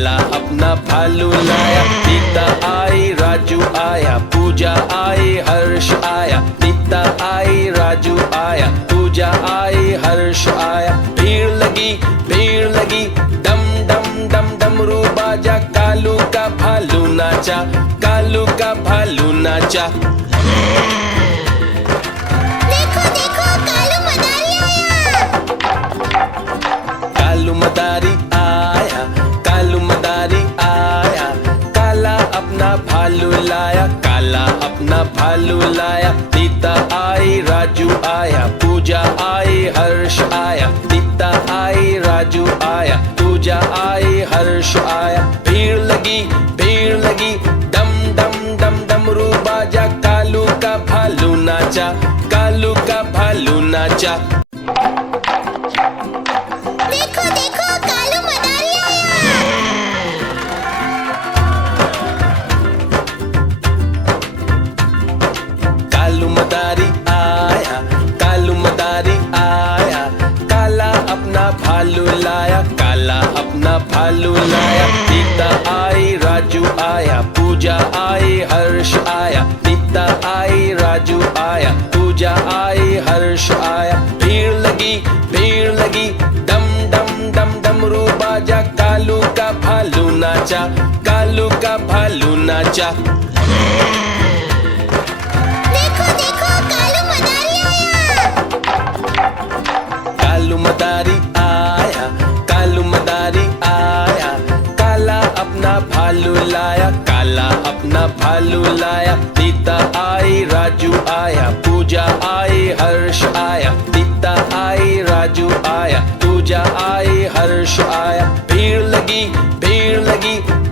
काला अपना भालू लाया। नीता आई, राजू आया, पूजा आई, हर्ष आया। नीता आई, राजू आया, पूजा आई, हर्ष आया। भीड़ लगी, डम डम डम डमरू बाजा। कालू का भालू नाचा, कालू का भालू नाचा। देखो देखो कालू मदारी आया। कालू मदारी आया, कालू मदारी आया। काला अपना भालू लाया, काला अपना भालू लाया। नीता आई, राजू आया, पूजा आई, हर्ष आया। नीता आई, राजू आया, पूजा आई, हर्ष आया। भीड़ लगी, डम डम डम डमरू बाजा। कालू का भालू नाचा, कालू का भालू नाचा। देखो देखो कालू मदारी आया। कालू मदारी आया, कालू मदारी आया। काला अपना भालू लाया, काला अपना भालू लाया। नीता आई, राजू आया, पूजा आई, हर्ष आया। नीता आई, राजू आया, पूजा आई, हर्ष आया। भीड़ लगी, डम डम डम डमरू बाजा। कालू का भालू नाचा, कालू का भालू नाचा। देखो देखो कालू मदारी आया। कालू मदारी आया, कालू मदारी आया। काला अपना भालू लाया, काला अपना भालू लाया। नीता आई, राजू आया, पूजा आई, हर्ष आया। नीता आई, राजू आया, पूजा आई, हर्ष आया। भीड़ लगी,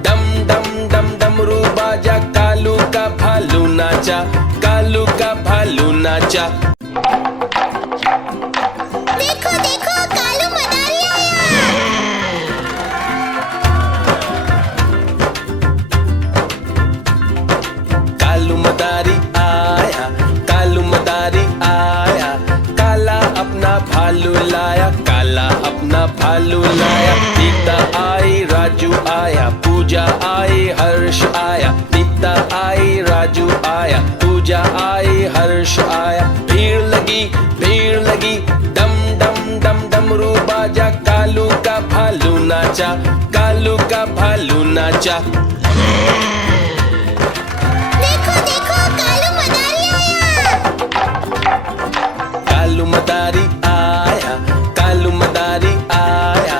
डम डम डम डमरू बाजा। कालू का भालू नाचा, कालू का भालू नाचा। देखो देखो कालू मदारी आया। कालू मदारी आया, कालू मदारी आया। काला अपना भालू लाया, काला अपना भालू लाया। नीता आई, राजू आया, पूजा आई, हर्ष आया। नीता आई, राजू आया, पूजा आई, हर्ष आया। भीड़ लगी, डम डम डम डमरू बाजा। कालू का भालू नाचा, कालू का भालू नाचा। देखो देखो कालू मदारी आया। कालू मदारी आया, कालू मदारी आया।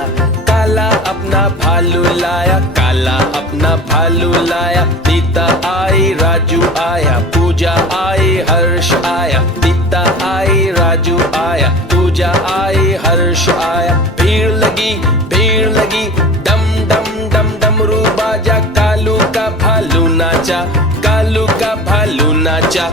काला अपना भालू लाया, काला अपना भालू लाया। नीता आई, राजू आया, पूजा आई, हर्ष आया। नीता आई, राजू आया, पूजा आई, हर्ष आया। भीड़ लगी, डम डम डम डमरू बाजा। कालू का भालू नाचा, कालू का भालू नाचा।